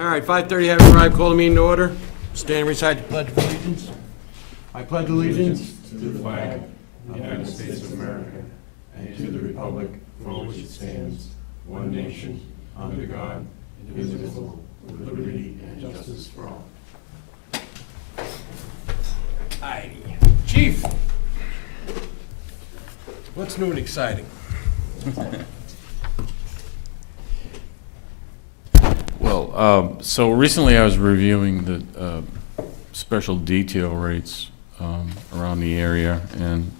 All right, 5:30, have you arrived, call the meeting to order. Stand and recite the Pledge of Allegiance. I pledge allegiance To the flag of the United States of America and to the republic for which it stands, one nation, under God, indivisible, with liberty and justice for all. Aye. Chief, what's new and exciting? Well, so recently I was reviewing the special detail rates around the area, and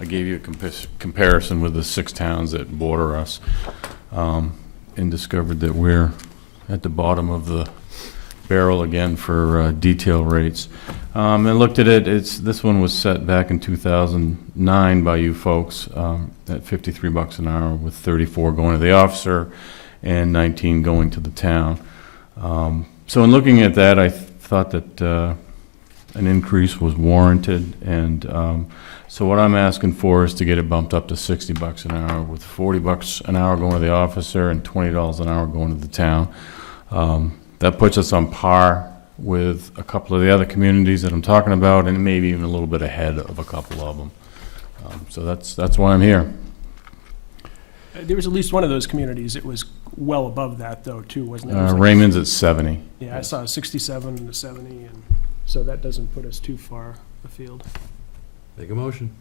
I gave you a comparison with the 6 towns that border us, and discovered that we're at the bottom of the barrel again for detail rates. I looked at it. This one was set back in 2009 by you folks at $53 an hour, with 34 going to the officer and 19 going to the town. So in looking at that, I thought that an increase was warranted, and so what I'm asking for is to get it bumped up to $60 an hour, with $40 an hour going to the officer and $20 an hour going to the town. That puts us on par with a couple of the other communities that I'm talking about, and maybe even a little bit ahead of a couple of them. So that's why I'm here. There was at least one of those communities that was well above that, though, too, wasn't it? It was like- Raymond's at 70. Yeah, I saw a 67 and a 70, and so that doesn't put us too far afield. Make a motion.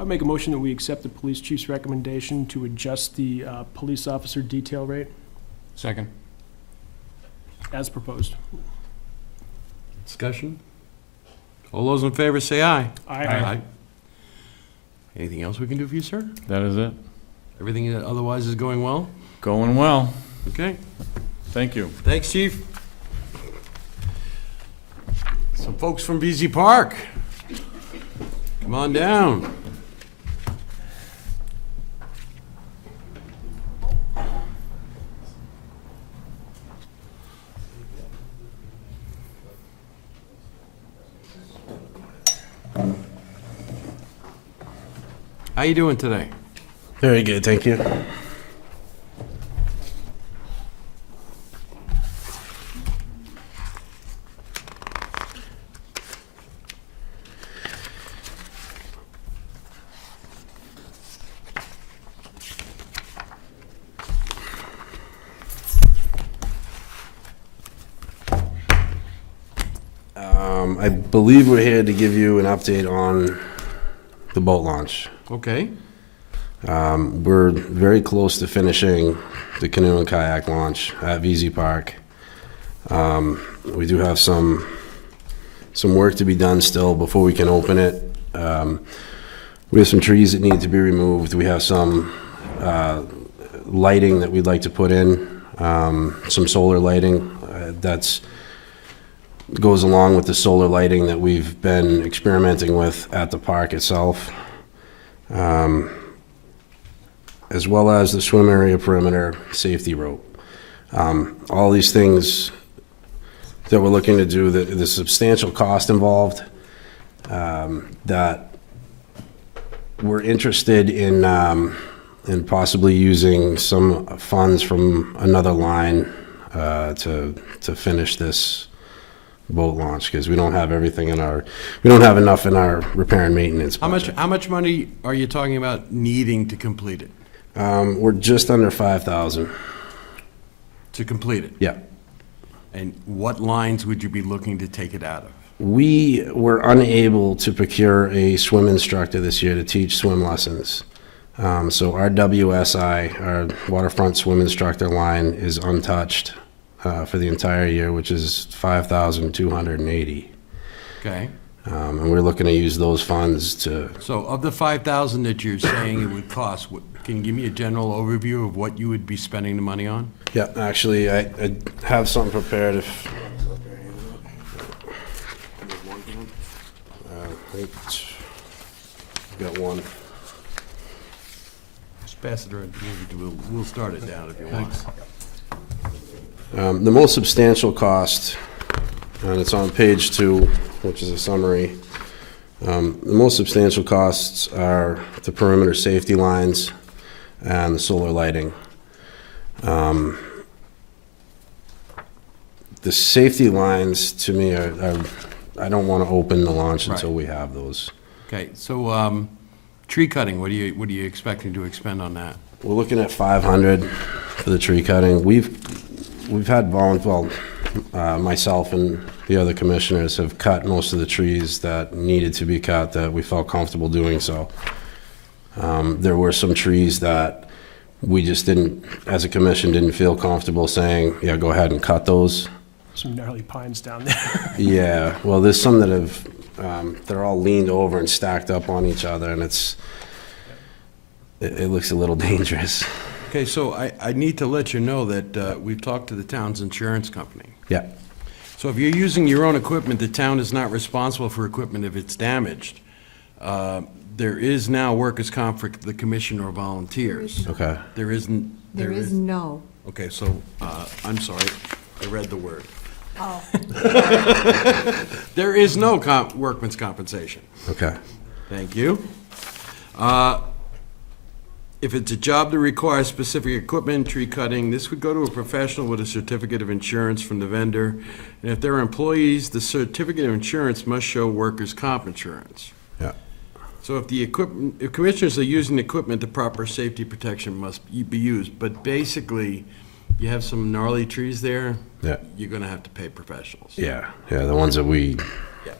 I'll make a motion that we accept the police chief's recommendation to adjust the police officer detail rate Second. as proposed. Discussion? All those in favor say aye. Aye. Anything else we can do for you, sir? That is it. Everything that otherwise is going well? Going well. Okay. Thank you. Thanks, Chief. Some folks from BZ Park. Come on down. How you doing today? Very good, thank you. I believe we're here to give you an update on the boat launch. Okay. We're very close to finishing the canoe and kayak launch at VZ Park. We do have some work to be done still before we can open it. We have some trees that need to be removed. We have some lighting that we'd like to put in, some solar lighting that's goes along with the solar lighting that we've been experimenting with at the park itself. As well as the swim area perimeter safety rope. All these things that we're looking to do, the substantial cost involved, that we're interested in possibly using some funds from another line to finish this boat launch, because we don't have everything we don't have enough in our repair and maintenance budget. How much money are you talking about needing to complete it? We're just under 5,000. To complete it? Yeah. And what lines would you be looking to take it out of? We were unable to procure a swim instructor this year to teach swim lessons. So our WSI, our waterfront swim instructor line, is untouched for the entire year, which is 5,280. Okay. And we're looking to use those funds to. So of the 5,000 that you're saying it would cost, can you give me a general overview of what you would be spending the money on? Yeah, actually, I have something prepared if. Got one. Just pass it around. We'll start it down if you want. The most substantial cost, and it's on page 2, which is a summary. The most substantial costs are the perimeter safety lines and the solar lighting. the safety lines, to me, are, I don't want to open the launch until Right. we have those. Okay, so, tree cutting, what are you expecting to expend on that? We're looking at 500 for the tree cutting. We've had myself and the other commissioners have cut most of the trees that needed to be cut, that we felt comfortable doing so. There were some trees that we just didn't, as a commission, didn't feel comfortable saying, yeah, go ahead and cut those. Some gnarly pines down there. Yeah, well, there's some that have, they're all leaned over and stacked up on each other, and it looks a little dangerous. Okay, so I need to let you know that we've talked to the town's insurance company. Yeah, So if you're using your own equipment, the town is not responsible for equipment if it's damaged. There is now workers' comp for the commission or volunteers. okay. There isn't. There is no. Okay, so, I'm sorry, I read the word. Oh. There is no workman's compensation. Okay, Thank you. If it's a job that requires specific equipment, tree cutting, this would go to a professional with a certificate of insurance from the vendor. And if they're employees, the certificate of insurance must show workers' comp insurance. yeah, So if commissioners are using the equipment, the proper safety protection must be used. But basically, you have some gnarly trees there, yeah, you're gonna have to pay professionals. yeah, the ones that we,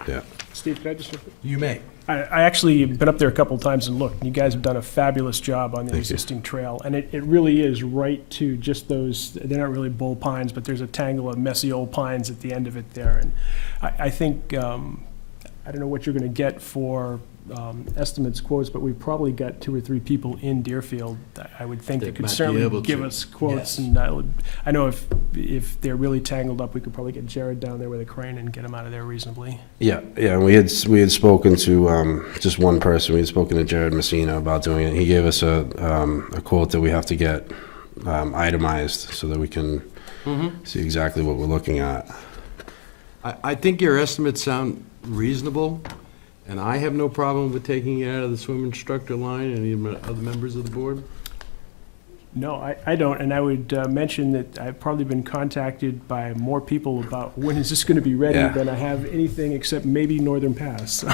yeah. Steve, can I just? You may. I actually have been up there a couple of times and looked, and you guys have done a fabulous job on the Thank you. existing trail. And it really is right to just those, they're not really bull pines, but there's a tangle of messy old pines at the end of it there. And I think, I don't know what you're gonna get for estimates, quotes, but we've probably got 2 or 3 people in Deerfield, I would think, That that could might be certainly able give to. us quotes. Yes. And I know if they're really tangled up, we could probably get Jared down there with a crane and get them out of there reasonably. Yeah, and we had spoken to just one person. We had spoken to Jared Messina about doing it. He gave us a quote that we have to get itemized so that we can see exactly what we're looking at. I think your estimates sound reasonable, and I have no problem with taking it out of the swim instructor line. Any other members of the board? No, I don't, and I would mention that I've probably been contacted by more people about when is this gonna be ready Yeah. than I have anything except maybe Northern Pass, so.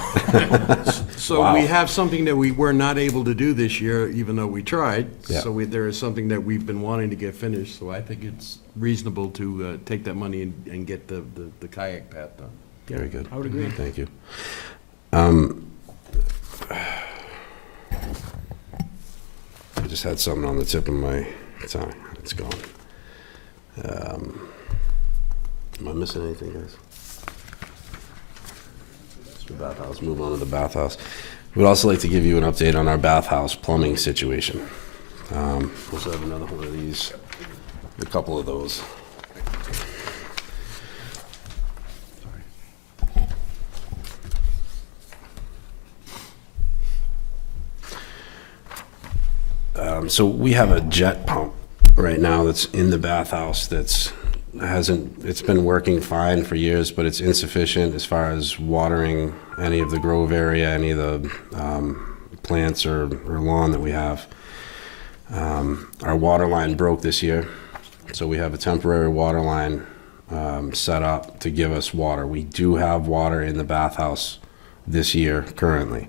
So Wow. we have something that we were not able to do this year, even though we tried. Yeah. So there is something that we've been wanting to get finished, so I think it's reasonable to take that money and get the kayak path done. Very good. I would agree. Thank you. I just had something on the tip of my tongue. It's gone. Am I missing anything, guys? The bathhouse. Move on to the bathhouse. We'd also like to give you an update on our bathhouse plumbing situation. Also have another one of these, a couple of those. So we have a jet pump right now that's in the bathhouse it's been working fine for years, but it's insufficient as far as watering any of the grove area, any of the plants or lawn that we have. Our water line broke this year, so we have a temporary water line set up to give us water. We do have water in the bathhouse this year currently.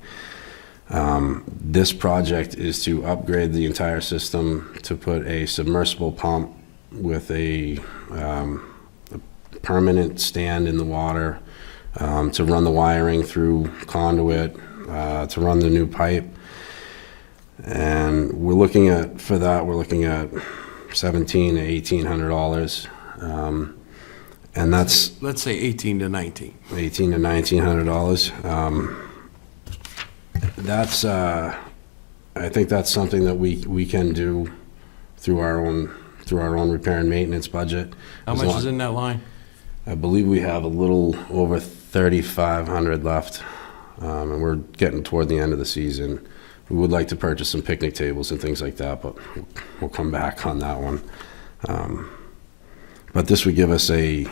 This project is to upgrade the entire system to put a submersible pump with a permanent stand in the water, to run the wiring through conduit, to run the new pipe. And we're looking at $1,700 to $1,800. And that's Let's say 18 to 19. $1,800 to $1,900. That's, I think that's something that we can do through our own repair and maintenance budget. How much is in that line? I believe we have a little over 3,500 left, and we're getting toward the end of the season. We would like to purchase some picnic tables and things like that, but we'll come back on that one. But this would give us a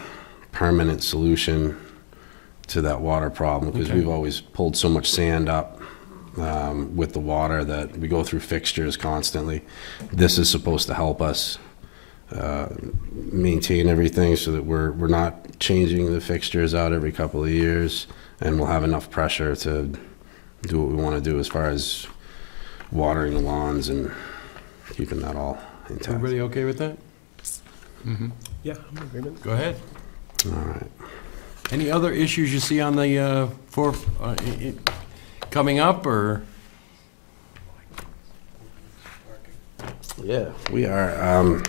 permanent solution to that water problem, because Okay. we've always pulled so much sand up with the water that we go through fixtures constantly. This is supposed to help us maintain everything so that we're not changing the fixtures out every couple of years, and we'll have enough pressure to do what we want to do as far as watering the lawns and keeping that all intact. Everybody okay with that? Yeah, I'm in agreement. Go ahead. All right. Any other issues you see on the, coming up, or? Yeah, we are.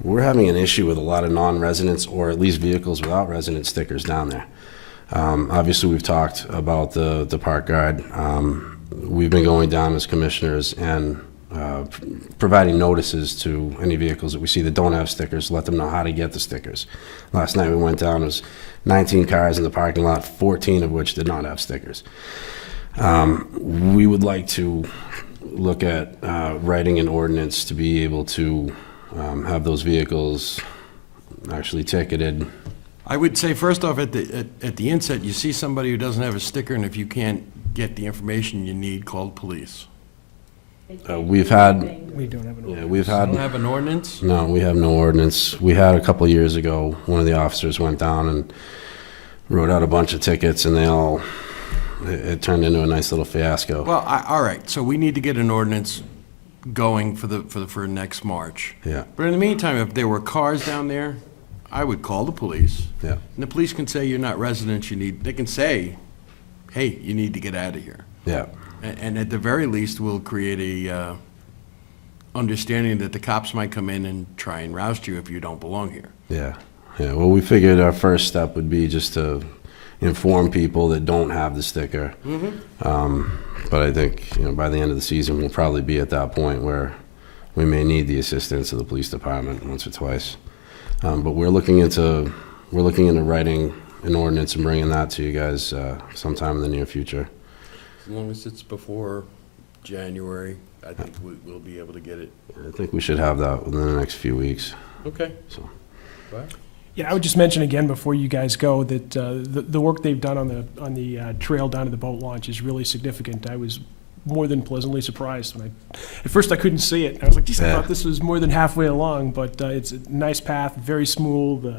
We're having an issue with a lot of non-residents, or at least vehicles without resident stickers down there. Obviously, we've talked about the park guard. We've been going down as commissioners and providing notices to any vehicles that we see that don't have stickers, let them know how to get the stickers. Last night we went down, there was 19 cars in the parking lot, 14 of which did not have stickers. We would like to look at writing an ordinance to be able to have those vehicles actually ticketed. I would say, first off, at the inset, you see somebody who doesn't have a sticker, and if you can't get the information you need, call the police. We've had, We don't have an yeah, ordinance. we've Don't had, have an ordinance? no, we have no ordinance. We had a couple of years ago, one of the officers went down and wrote out a bunch of tickets, and it turned into a nice little fiasco. Well, all right, so we need to get an ordinance going for next March. Yeah, But in the meantime, if there were cars down there, I would call the police. yeah, And the police can say, you're not residents, they can say, hey, you need to get out of here. yeah. And at the very least, we'll create a understanding that the cops might come in and try and roust you if you don't belong here. Yeah, yeah. Well, we figured our first step would be just to inform people that don't have the sticker. But I think, by the end of the season, we'll probably be at that point where we may need the assistance of the police department once or twice. But we're looking into writing an ordinance and bringing that to you guys sometime in the near future. As long as it's before January, I think we'll be able to get it. I think we should have that within the next few weeks. Okay. So. Yeah, I would just mention again before you guys go that the work they've done on the trail down to the boat launch is really significant. I was more than pleasantly surprised when at first I couldn't see it. I was like, geez, I Yeah. thought this was more than halfway along, but it's a nice path, very smooth,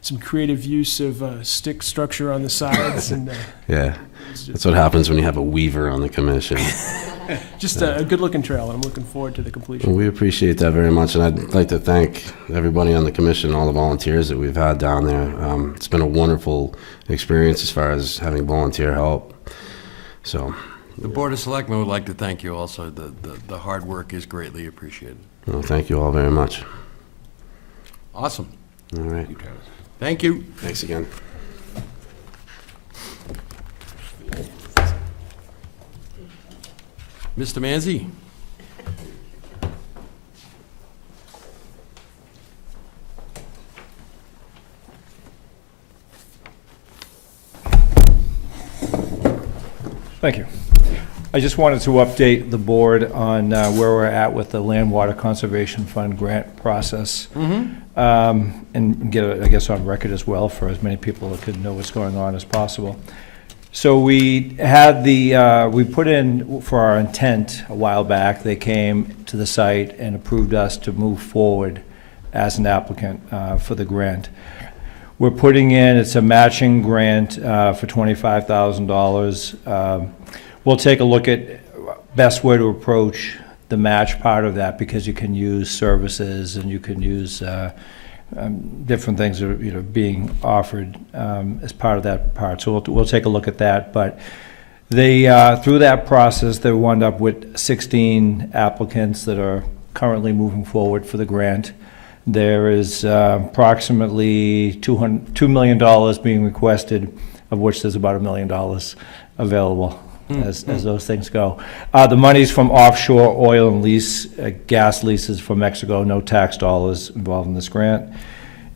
some creative use of stick structure on the sides, and Yeah, that's what happens when you have a weaver on the commission. just a good-looking trail, and I'm looking forward to the completion. Well, we appreciate that very much, and I'd like to thank everybody on the commission, all the volunteers that we've had down there. It's been a wonderful experience as far as having volunteer help. So, The Board of Selectmen would like to thank you also. The hard work is greatly appreciated. well, thank you all very much. Awesome. All right, Thank you. thanks again. Mr. Manzi? Thank you. I just wanted to update the board on where we're at with the Land Water Conservation Fund grant process. And get it, I guess, on record as well for as many people that could know what's going on as possible. So we had we put in for our intent a while back. They came to the site and approved us to move forward as an applicant for the grant. We're putting in, it's a matching grant for $25,000. We'll take a look at best way to approach the match part of that, because you can use services and you can use different things that are being offered as part of that part. So we'll take a look at that. But they through that process, they wound up with 16 applicants that are currently moving forward for the grant. There is approximately $2 million being requested, of which there's about $1 million available as those things go. The money's from offshore oil and gas leases from Mexico, no tax dollars involved in this grant.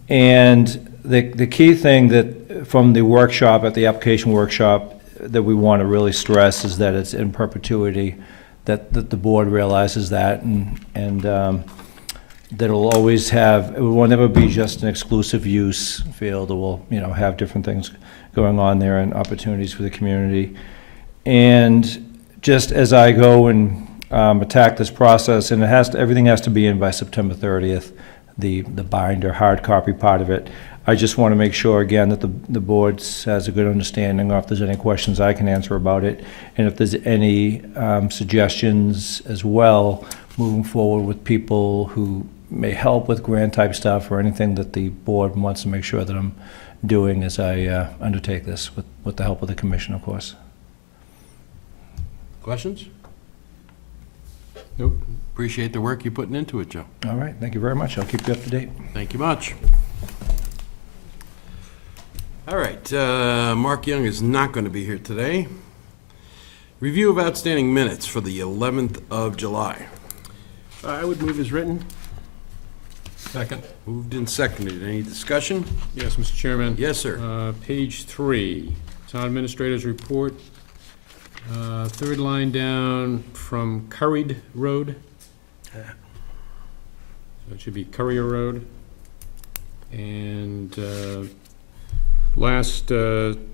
And the key thing that from the workshop, at the application workshop, that we want to really stress is that it's in perpetuity, that the board realizes that, and that it'll always have, it will never be just an exclusive use field. It will, have different things going on there and opportunities for the community. And just as I go and attack this process, and everything has to be in by September 30th, the binder, hard copy part of it. I just want to make sure, again, that the board has a good understanding, or if there's any questions I can answer about it, and if there's any suggestions as well, moving forward with people who may help with grant-type stuff, or anything that the board wants to make sure that I'm doing as I undertake this, with the help of the commission, of course. Questions? Nope. Appreciate the work you're putting into it, Joe. All right, thank you very much. I'll keep you up to date. Thank you much. All right, Mark Young is not going to be here today. Review of outstanding minutes for the 11th of July. I would move as written. Second. Moved and seconded. Any discussion? Yes, Mr. Chairman. Yes, sir. Page 3, Town Administrator's Report. Third line down from Curried Road. So it should be Currier Road. And last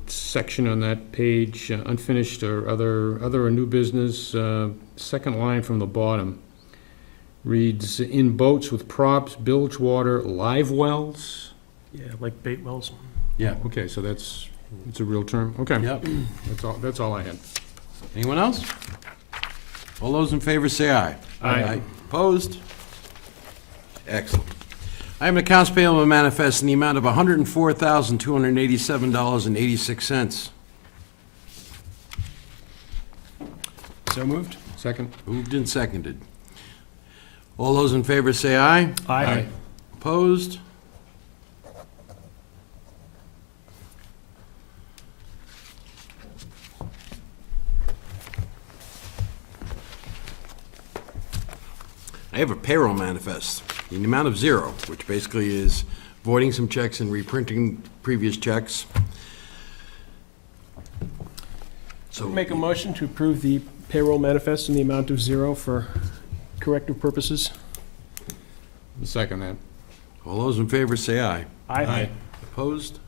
section on that page, unfinished or other or new business, second line from the bottom reads, in boats with props, bilge water, live wells. Yeah, like bait wells. Yeah. Okay, so it's a real term. Okay. Yep. That's all I had. Anyone else? All those in favor say aye. Aye. Opposed? Excellent. I have an accounts payable manifest in the amount of $104,287.86. So moved. Second? Moved and seconded. All those in favor say aye. Aye. Opposed? I have a payroll manifest in the amount of 0, which basically is voiding some checks and reprinting previous checks. So Make a motion to approve the payroll manifest in the amount of 0 for corrective purposes. Second that. all those in favor say aye. Aye. Opposed?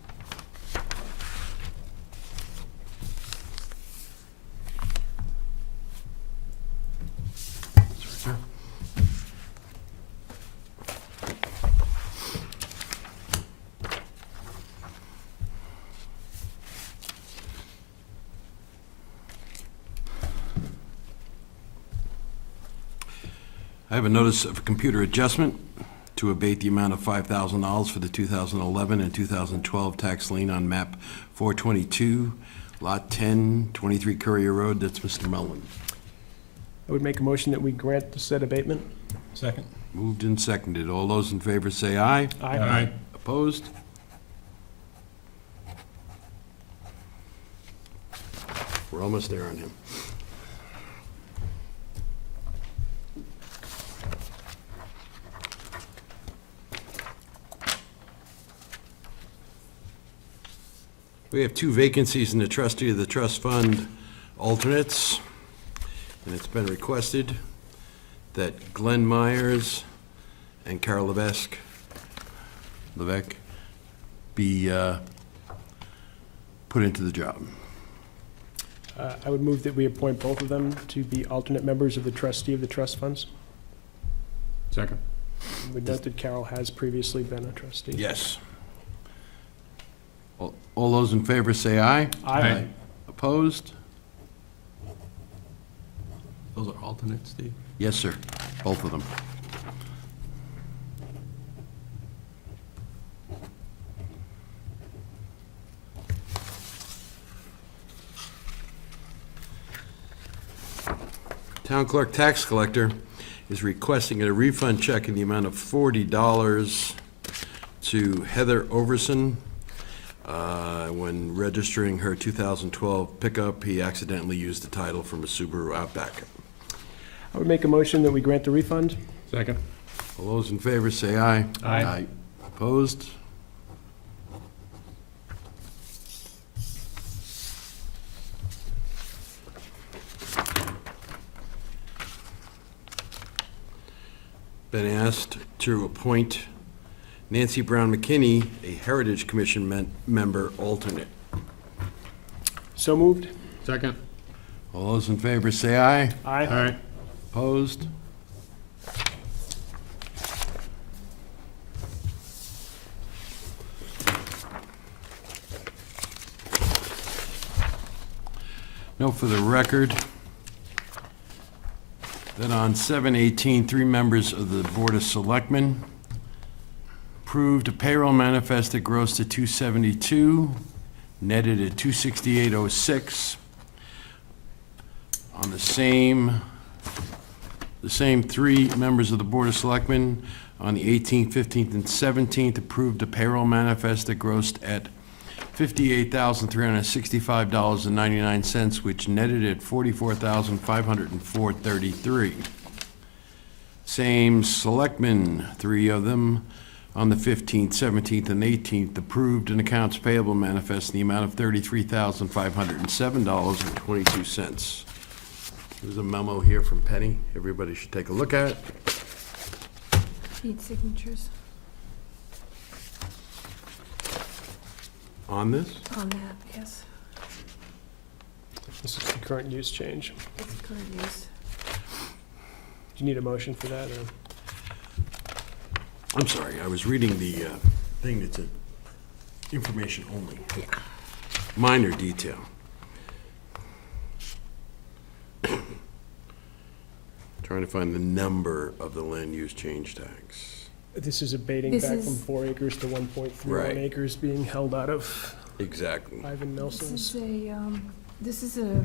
I have a notice of computer adjustment to abate the amount of $5,000 for the 2011 and 2012 tax lien on map 422, lot 10, 23 Courier Road. That's Mr. Mullen. I would make a motion that we grant the said abatement. Second? Moved and seconded. All those in favor say aye. Opposed? We're almost there on him. We have 2 vacancies in the trustee of the trust fund alternates, and it's been requested that Glenn Myers and Carol Levesque be put into the job. I would move that we appoint both of them to be alternate members of the trustee of the trust funds. Second. We note that Carol has previously been a trustee. Yes. All those in favor say aye. Aye. Opposed? Those are alternates, Steve? Yes, sir. Both of them. Town clerk tax collector is requesting a refund check in the amount of $40 to Heather Overson. When registering her 2012 pickup, he accidentally used the title from a Subaru Outback. I would make a motion that we grant the refund. Second? All those in favor say aye. Aye. Opposed? Been asked to appoint Nancy Brown McKinney, a Heritage Commission member alternate. So moved. Second? All those in favor say aye. Aye. Aye. Opposed? Note for the record that on 7/18, 3 members of the Board of Selectmen approved a payroll manifest that grossed at $272, netted at $268.06. On the same 3 members of the Board of Selectmen on the 18th, 15th, and 17th approved a payroll manifest that grossed at $58,365.99, which netted at $44,504.33. Same selectmen, 3 of them, on the 15th, 17th, and 18th, approved an accounts payable manifest in the amount of $33,507.22. There's a memo here from Penny. Everybody should take a look at. Need signatures On this? on that, yes. This is the current use change. It's current use. Do you need a motion for that, or? I'm sorry, I was reading the thing that said information only. Yeah. Minor detail. Trying to find the number of the land use change tax. This is abating This back from is- 4 acres to 1.31 Right. acres being held out of Exactly. Ivan This Nelson's. is a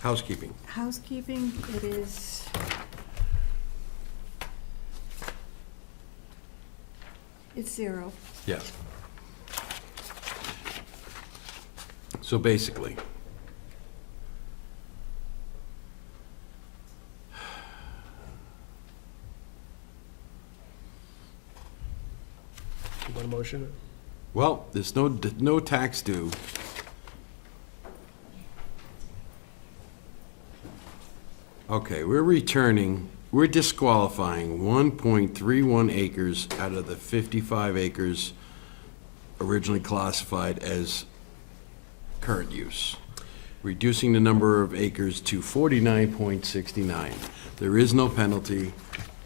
Housekeeping. housekeeping. It is, it's 0. Yes. So basically, You want a motion? well, there's no tax due. Okay, we're disqualifying 1.31 acres out of the 55 acres originally classified as current use, reducing the number of acres to 49.69. There is no penalty,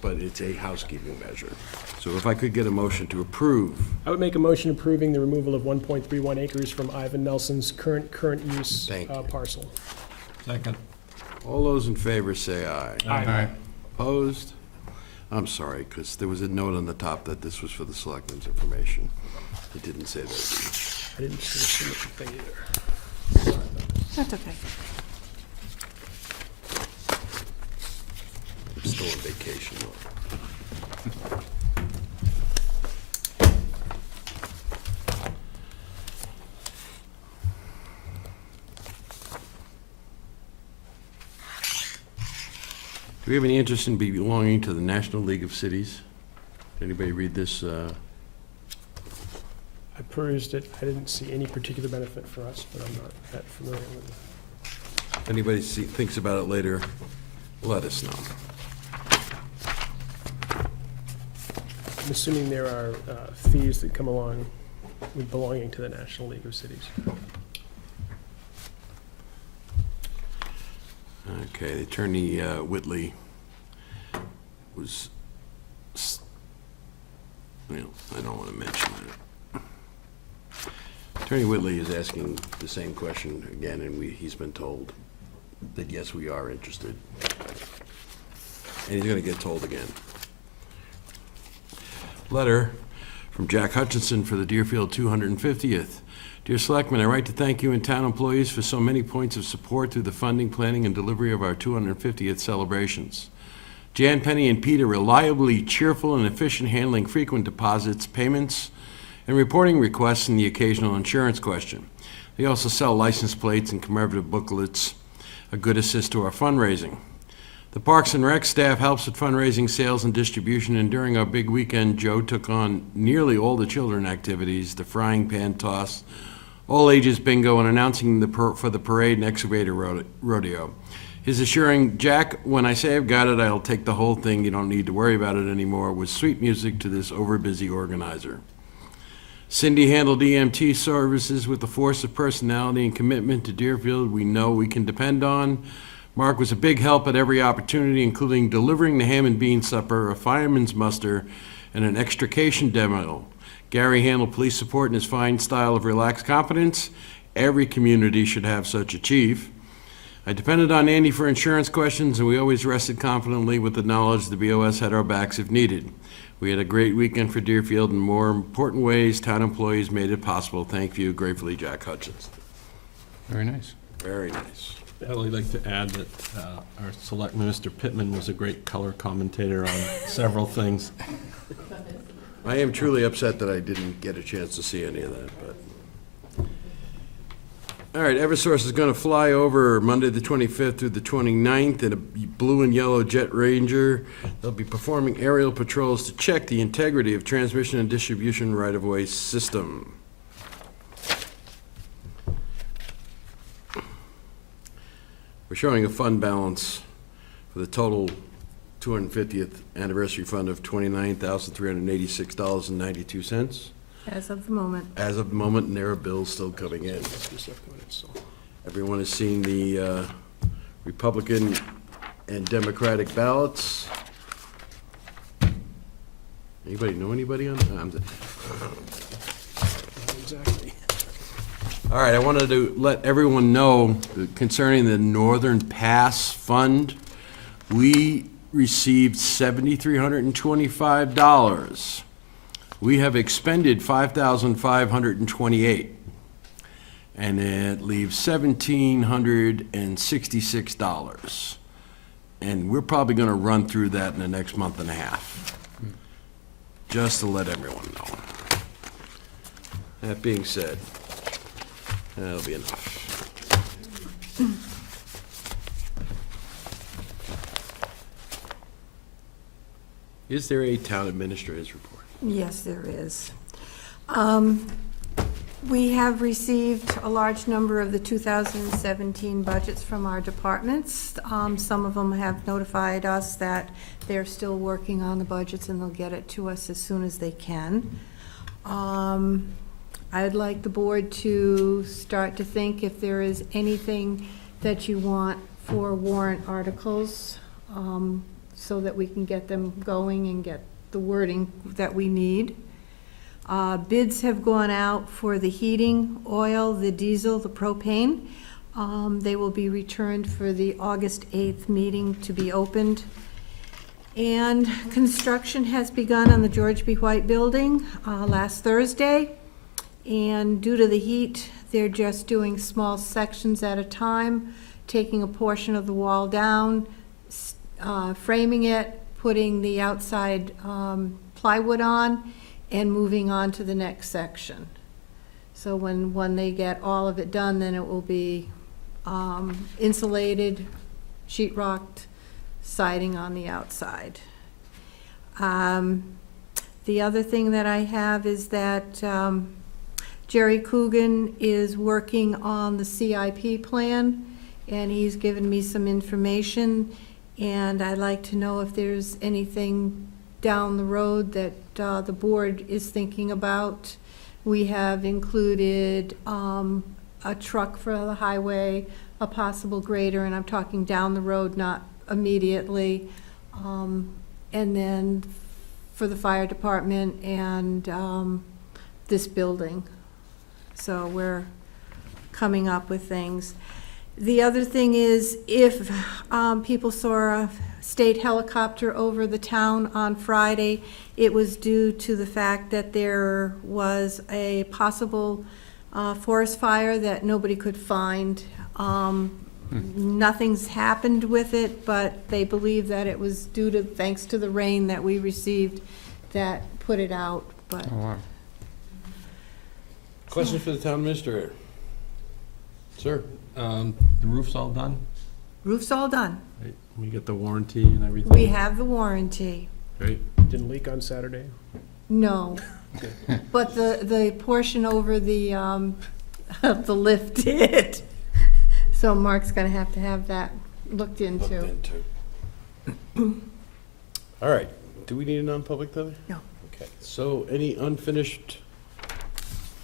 but it's a housekeeping measure. So if I could get a motion to approve. I would make a motion approving the removal of 1.31 acres from Ivan Nelson's current use Thank you. parcel. Second. All those in favor say aye. Aye. Opposed? I'm sorry, because there was a note on the top that this was for the selectmen's information. It didn't say that. I didn't see the signature thing either. That's okay. I'm still on vacation. Do we have any interest in belonging to the National League of Cities? Anybody read this? I perused it. I didn't see any particular benefit for us, but I'm not that familiar with it. Anybody thinks about it later, let us know. I'm assuming there are fees that come along with belonging to the National League of Cities. Okay, Attorney Whitley was, well, I don't want to mention that. Attorney Whitley is asking the same question again, and he's been told that, yes, we are interested. And he's going to get told again. Letter from Jack Hutchinson for the Deerfield 250th. Dear Selectmen, I write to thank you and town employees for so many points of support through the funding, planning, and delivery of our 250th celebrations. Jan, Penny, and Pete are reliably cheerful and efficient, handling frequent deposits, payments, and reporting requests and the occasional insurance question. They also sell license plates and commemorative booklets, a good assist to our fundraising. The Parks and Rec staff helps with fundraising, sales, and distribution, and during our big weekend, Joe took on nearly all the children activities, the frying pan toss, all ages bingo, and announcing for the parade and excavator rodeo. His assuring, Jack, when I say I've got it, I'll take the whole thing, you don't need to worry about it anymore, was sweet music to this overbusy organizer. Cindy handled EMT services with the force of personality and commitment to Deerfield we know we can depend on. Mark was a big help at every opportunity, including delivering the ham and bean supper, a fireman's muster, and an extrication demo. Gary handled police support in his fine style of relaxed competence. Every community should have such a chief. I depended on Andy for insurance questions, and we always rested confidently with the knowledge the BOS had our backs if needed. We had a great weekend for Deerfield, and more important ways, town employees made it possible. Thank you. Gratefully, Jack Hutchins. Very nice. Very nice. I'd like to add that our selectman, Mr. Pittman, was a great color commentator on several things. I am truly upset that I didn't get a chance to see any of that, but. All right, Eversource is going to fly over Monday, the 25th through the 29th in a blue and yellow Jet Ranger. They'll be performing aerial patrols to check the integrity of transmission and distribution right-of-way system. We're showing a fund balance for the total 250th anniversary fund of $29,386.92 As of the moment. as of the moment, and there are bills still coming in. Everyone has seen the Republican and Democratic ballots. Anybody know anybody on that? Exactly. All right, I wanted to let everyone know that concerning the Northern Pass Fund, we received $7,325. We have expended $5,528, and it leaves $1,766. And we're probably going to run through that in the next month and a half, just to let everyone know. That being said, that'll be enough. Is there a town administrator's report? Yes, there is. We have received a large number of the 2017 budgets from our departments. Some of them have notified us that they're still working on the budgets and they'll get it to us as soon as they can. I'd like the board to start to think if there is anything that you want for warrant articles, so that we can get them going and get the wording that we need. Bids have gone out for the heating oil, the diesel, the propane. They will be returned for the August 8th meeting to be opened. And construction has begun on the George B. White building last Thursday. And due to the heat, they're just doing small sections at a time, taking a portion of the wall down, framing it, putting the outside plywood on, and moving on to the next section. So when they get all of it done, then it will be insulated, sheetrocked, siding on the outside. The other thing that I have is that Jerry Coogan is working on the CIP plan, and he's given me some information, and I'd like to know if there's anything down the road that the board is thinking about. We have included a truck for the highway, a possible grader, and I'm talking down the road, not immediately. And then for the fire department and this building. So we're coming up with things. The other thing is, if people saw a state helicopter over the town on Friday, it was due to the fact that there was a possible forest fire that nobody could find. Nothing's happened with it, but they believe that it was due to, thanks to the rain that we received, that put it out, but. Oh, wow. Questions for the town administrator? Sir? The roof's all done? Roof's all done. Right. We get the warranty and everything? We have the warranty. Great. Didn't leak on Saturday? No. But the portion over the the lift did. So Mark's gonna have to have that looked into. All right, do we need a non-public though? No. Okay, so any unfinished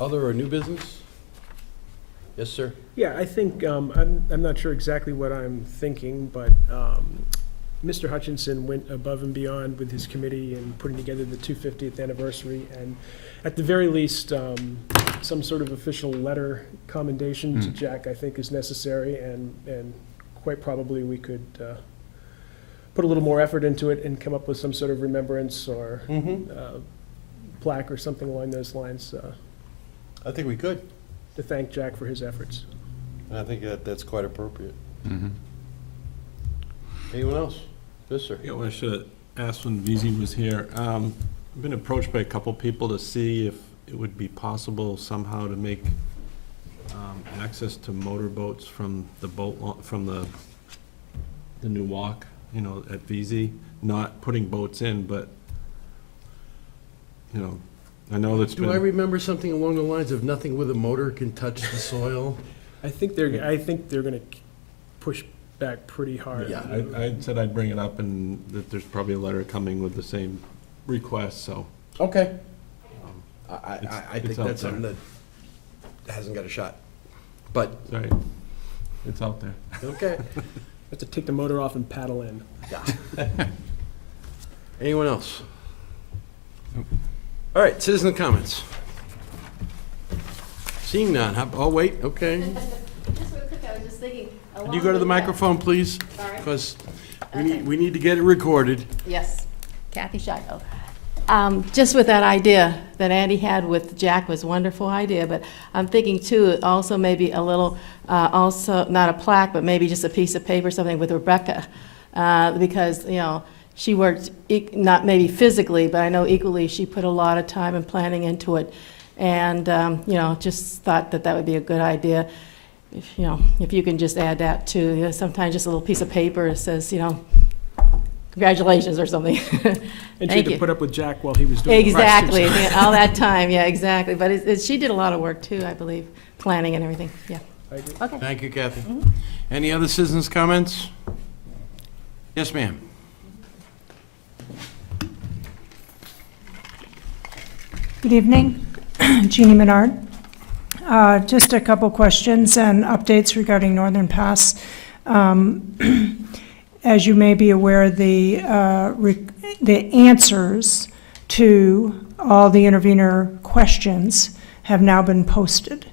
other or new business? Yes, sir? Yeah, I think, I'm not sure exactly what I'm thinking, but Mr. Hutchinson went above and beyond with his committee in putting together the 250th anniversary, and at the very least, some sort of official letter commendation to Jack, I think, is necessary, and quite probably we could put a little more effort into it and come up with some sort of remembrance or plaque or something along those lines I think we could. to thank Jack for his efforts. I think that's quite appropriate. Mhm. Anyone else? Yes, sir. Yeah, well, I should have asked when VZ was here. I've been approached by a couple people to see if it would be possible somehow to make access to motorboats from the from the new walk, you know, at VZ, not putting boats in, but, you know, I know that's Do I been, remember something along the lines of nothing with a motor can touch the soil? I think they're gonna push back pretty hard. Yeah. I said I'd bring it up and that there's probably a letter coming with the same request, so. Okay. I It's- think it's out that's something there. that hasn't got a shot. But, Sorry, it's out there. okay. Have to take the motor off and paddle in. Anyone else? All right, citizen comments. Seeing none, oh, wait, okay. Just real quick, I was just thinking. Can you go to the microphone, please? Sorry. Because Okay. we need to get it recorded. Yes, Kathy Shido. Just with that idea that Andy had with Jack was a wonderful idea, but I'm thinking too, also maybe a little, also, not a plaque, but maybe just a piece of paper, something with Rebecca. Because, you know, she worked, not maybe physically, but I know equally she put a lot of time and planning into it. And, you know, just thought that that would be a good idea. If, you know, if you can just add that too, you know, sometimes just a little piece of paper that says, you know, congratulations or something. And she had Thank to you. put up with Jack while he was doing the Exactly, press, too, so- yeah, all that time, yeah, exactly. But she did a lot of work too, I believe, planning and everything, yeah. I agree. Okay. Thank you, Kathy. Any other citizens' comments? Yes, ma'am. Good evening, Jeannie Menard. Just a couple questions and updates regarding Northern Pass. As you may be aware, the answers to all the intervener questions have now been posted.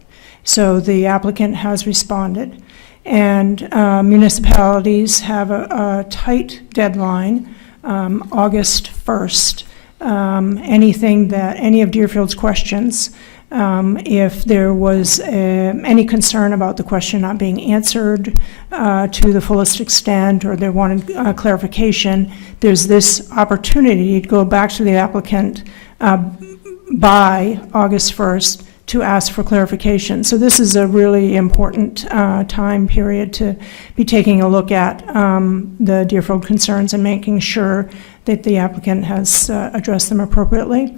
So the applicant has responded. And municipalities have a tight deadline, August 1st. Any of Deerfield's questions, if there was any concern about the question not being answered to the fullest extent, or they wanted clarification, there's this opportunity to go back to the applicant by August 1st to ask for clarification. So this is a really important time period to be taking a look at the Deerfield concerns and making sure that the applicant has addressed them appropriately.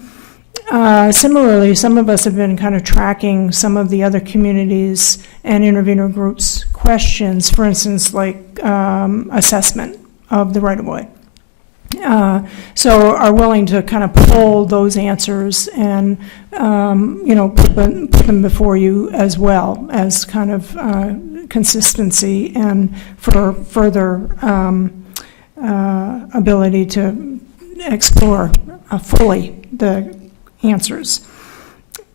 Similarly, some of us have been kind of tracking some of the other communities and intervener groups' questions, for instance, like assessment of the right-of-way. So are willing to kind of pull those answers and, put them before you as well as kind of consistency and for further ability to explore fully the answers.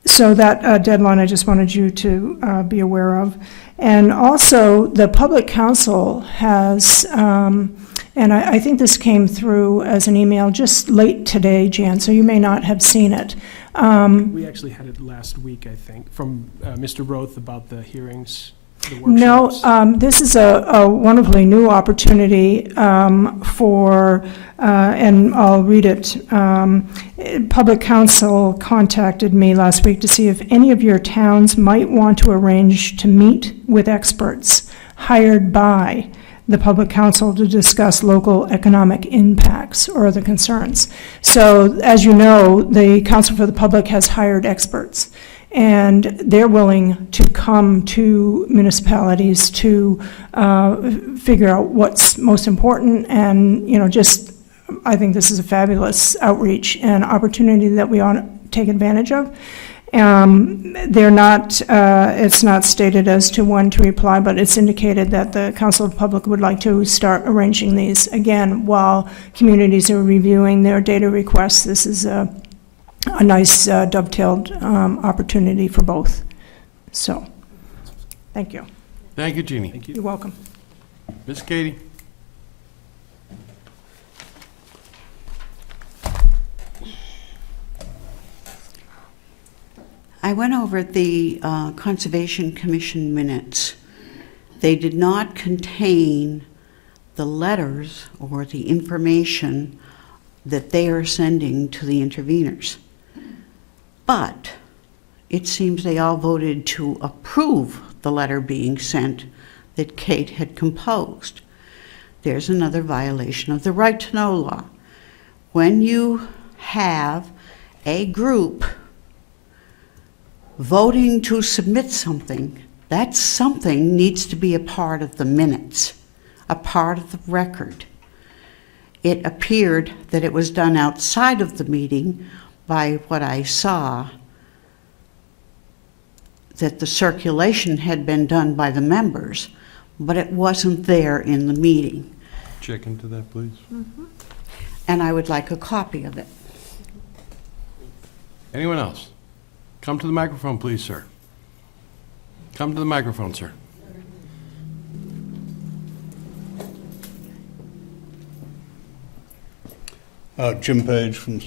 So that deadline, I just wanted you to be aware of. And also, the Public Council has, and I think this came through as an email just late today, Jan, so you may not have seen it. We actually had it last week, I think, from Mr. Roth about the hearings, the No, workshops. this is a wonderfully new opportunity for, and I'll read it. Public Council contacted me last week to see if any of your towns might want to arrange to meet with experts hired by the Public Council to discuss local economic impacts or other concerns. So, as you know, the Council for the Public has hired experts, and they're willing to come to municipalities to figure out what's most important. And, I think this is a fabulous outreach and opportunity that we ought to take advantage of. They're not, it's not stated as to when to reply, but it's indicated that the Council of the Public would like to start arranging these again while communities are reviewing their data requests. This is a a nice dovetailed opportunity for both. So, thank you. Thank you, Jeannie. You're welcome. Miss Katie? I went over the Conservation Commission minutes. They did not contain the letters or the information that they are sending to the interveners. But it seems they all voted to approve the letter being sent that Kate had composed. There's another violation of the right to know law. When you have a group voting to submit something, that something needs to be a part of the minutes, a part of the record. It appeared that it was done outside of the meeting by what I saw, that the circulation had been done by the members, but it wasn't there in the meeting. Check into that, please. And I would like a copy of it. Anyone else? Come to the microphone, please, sir. Come to the microphone, sir. Jim Page from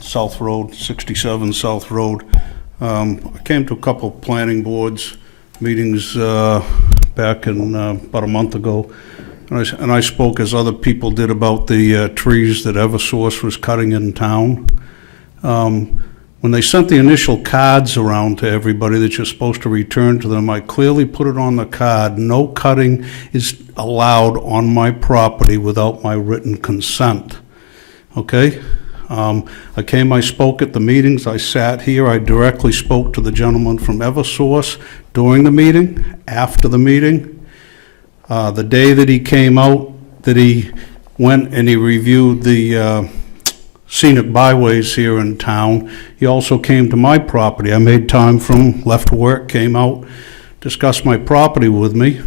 South Road, 67 South Road. I came to a couple planning boards meetings back in about a month ago, and I spoke, as other people did, about the trees that Eversource was cutting in town. When they sent the initial cards around to everybody that you're supposed to return to them, I clearly put it on the card, no cutting is allowed on my property without my written consent. Okay? I spoke at the meetings, I sat here, I directly spoke to the gentleman from Eversource during the meeting, after the meeting. The day that he came out, that he went and he reviewed the scenic byways here in town, he also came to my property. I made time from, left work, came out, discussed my property with me.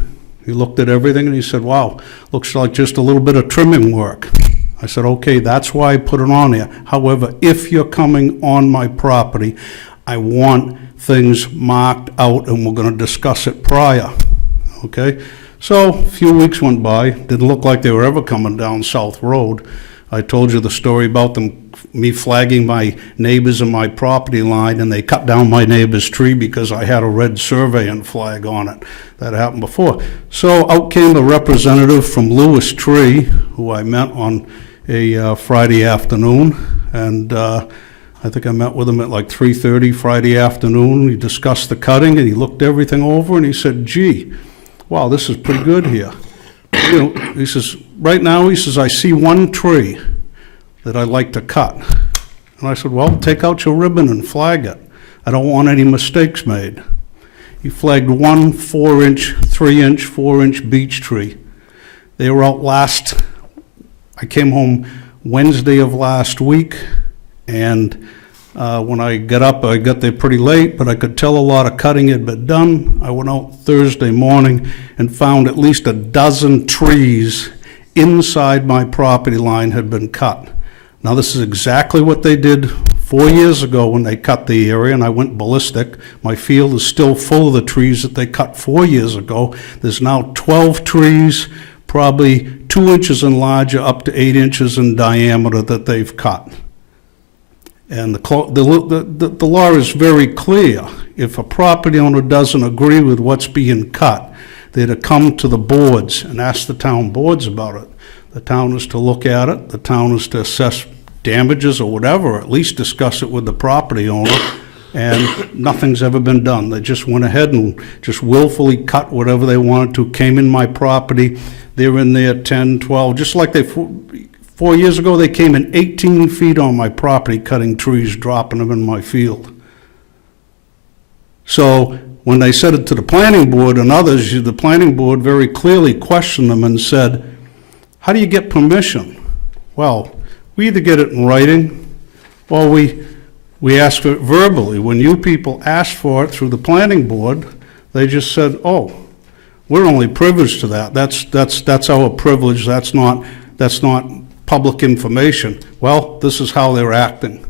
He looked at everything and he said, wow, looks like just a little bit of trimming work. I said, okay, that's why I put it on there. However, if you're coming on my property, I want things marked out and we're gonna discuss it prior, okay? So a few weeks went by, didn't look like they were ever coming down South Road. I told you the story about me flagging my neighbors in my property line, and they cut down my neighbor's tree because I had a red surveying flag on it. That happened before. So out came a representative from Lewis Tree, who I met on a Friday afternoon, and I think I met with him at like 3:30 Friday afternoon. We discussed the cutting, and he looked everything over, and he said, gee, wow, this is pretty good here. You know, he says, right now, he says, I see one tree that I'd like to cut. And I said, well, take out your ribbon and flag it. I don't want any mistakes made. He flagged one 4-inch, 3-inch, 4-inch beech tree. They were out I came home Wednesday of last week, and when I got up, I got there pretty late, but I could tell a lot of cutting had been done. I went out Thursday morning and found at least a dozen trees inside my property line had been cut. Now, this is exactly what they did 4 years ago when they cut the area, and I went ballistic. My field is still full of the trees that they cut 4 years ago. There's now 12 trees, probably 2 inches and larger, up to 8 inches in diameter that they've cut. And the law is very clear. If a property owner doesn't agree with what's being cut, they're to come to the boards and ask the town boards about it. The town is to look at it, the town is to assess damages or whatever, or at least discuss it with the property owner, and nothing's ever been done. They just went ahead and just willfully cut whatever they wanted to, came in my property, they're in there 10, 12, just like 4 years ago, they came in 18 feet on my property, cutting trees, dropping them in my field. So when they said it to the planning board and others, the planning board very clearly questioned them and said, how do you get permission? Well, we either get it in writing or we ask for it verbally. When you people asked for it through the planning board, they just said, oh, we're only privileged to that. That's our privilege. That's not public information. Well, this is how they're acting.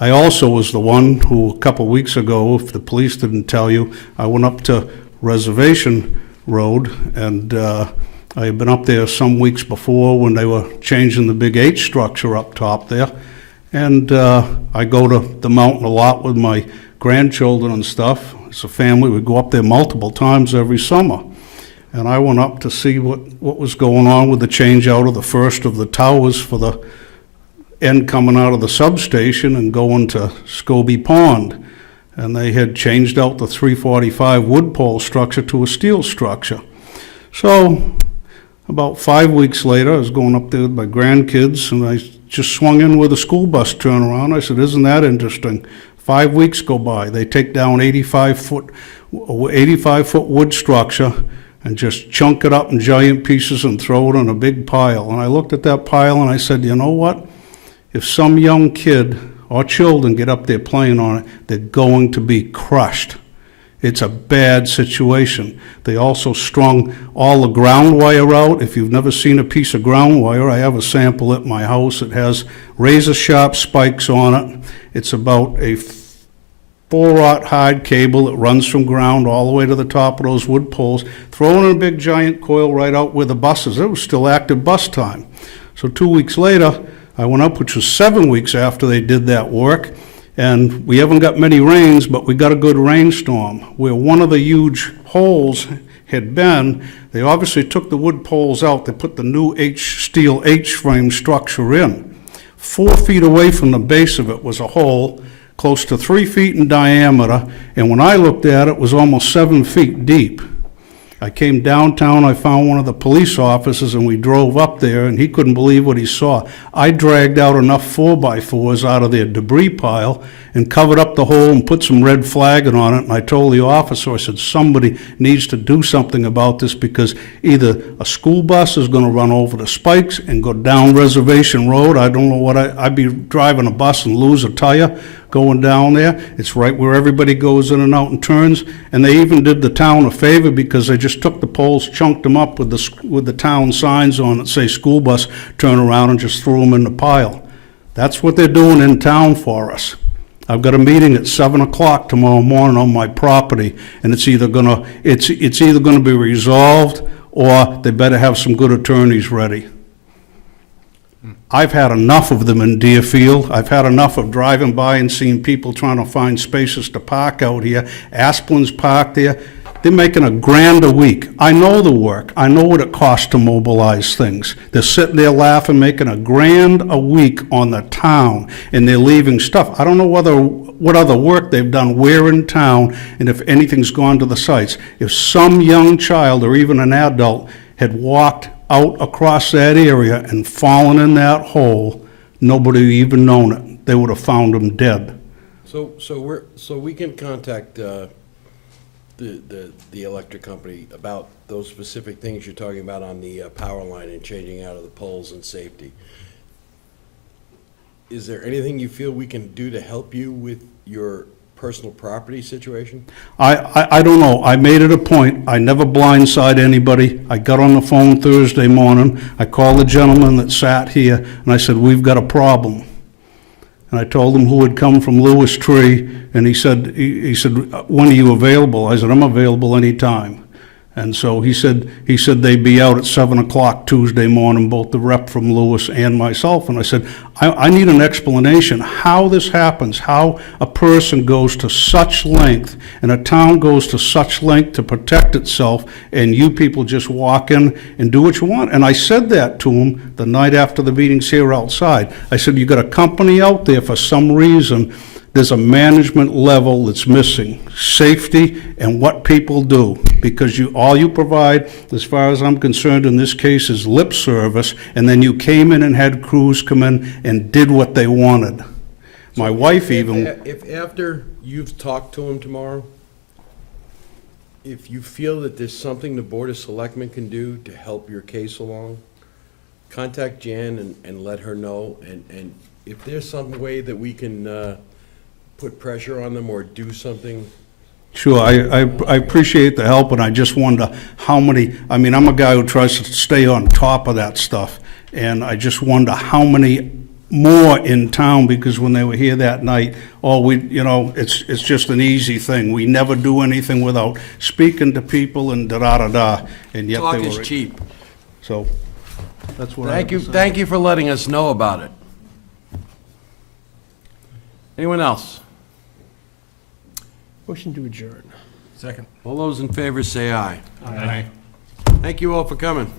I also was the one who, a couple weeks ago, if the police didn't tell you, I went up to Reservation Road, and I had been up there some weeks before when they were changing the big H structure up top there. And I go to the mountain a lot with my grandchildren and stuff. As a family, we go up there multiple times every summer. And I went up to see what was going on with the change out of the first of the towers for the end coming out of the substation and going to Scobie Pond. And they had changed out the 345 wood pole structure to a steel structure. So about 5 weeks later, I was going up there with my grandkids, and I just swung in with a school bus turnaround. I said, isn't that interesting? 5 weeks go by. They take down 85-foot wood structure and just chunk it up in giant pieces and throw it in a big pile. And I looked at that pile and I said, you know what? If some young kid or children get up there playing on it, they're going to be crushed. It's a bad situation. They also strung all the ground wire out. If you've never seen a piece of ground wire, I have a sample at my house. It has razor-sharp spikes on it. It's about a 4-aught hard cable that runs from ground all the way to the top of those wood poles, thrown in a big giant coil right out where the buses. It was still active bus time. So 2 weeks later, I went up, which was 7 weeks after they did that work, and we haven't got many rains, but we got a good rainstorm. Where one of the huge holes had been, they obviously took the wood poles out. They put the new steel H-frame structure in. 4 feet away from the base of it was a hole close to 3 feet in diameter, and when I looked at it, it was almost 7 feet deep. I came downtown, I found one of the police officers, and we drove up there, and he couldn't believe what he saw. I dragged out enough 4x4s out of their debris pile and covered up the hole and put some red flagging on it, and I told the officer, I said, somebody needs to do something about this, because either a school bus is gonna run over the spikes and go down Reservation Road. I don't know what I'd be driving a bus and lose a tire going down there. It's right where everybody goes in and out and turns, and they even did the town a favor because they just took the poles, chunked them up with the town signs on it, say school bus, turn around and just threw them in the pile. That's what they're doing in town for us. I've got a meeting at 7 o'clock tomorrow morning on my property, and it's either gonna be resolved, or they better have some good attorneys ready. I've had enough of them in Deerfield. I've had enough of driving by and seeing people trying to find spaces to park out here. Asplin's parked there. They're making $1,000 a week. I know the work. I know what it costs to mobilize things. They're sitting there laughing, making $1,000 a week on the town, and they're leaving stuff. I don't know what other work they've done where in town, and if anything's gone to the sites. If some young child or even an adult had walked out across that area and fallen in that hole, nobody would even known it. They would have found him dead. So we can contact the electric company about those specific things you're talking about on the power line and changing out of the poles and safety. Is there anything you feel we can do to help you with your personal property situation? I don't know. I made it a point. I never blindside anybody. I got on the phone Thursday morning. I called the gentleman that sat here, and I said, we've got a problem. And I told him who had come from Lewis Tree, and he said, when are you available? I said, I'm available anytime. And so he said they'd be out at 7 o'clock Tuesday morning, both the rep from Lewis and myself. And I said, I need an explanation how this happens, how a person goes to such length and a town goes to such length to protect itself, and you people just walk in and do what you want. And I said that to him the night after the meetings here outside. I said, you got a company out there for some reason. There's a management level that's missing, safety and what people do, because all you provide, as far as I'm concerned in this case, is lip service, and then you came in and had crews come in and did what they wanted. My wife even... If after you've talked to him tomorrow, if you feel that there's something the Board of Selectmen can do to help your case along, contact Jan and let her know, and if there's some way that we can put pressure on them or do something. Sure, I appreciate the help, and I just wonder how many, I mean, I'm a guy who tries to stay on top of that stuff, and I just wonder how many more in town, because when they were here that night, it's just an easy thing. We never do anything without speaking to people and da-da-da-da, and yet Talk they is were. cheap. So, that's what I have to say. Thank you for letting us know about it. Anyone else? Motion to adjourn. Second. All those in favor say aye. Aye. Thank you all for coming.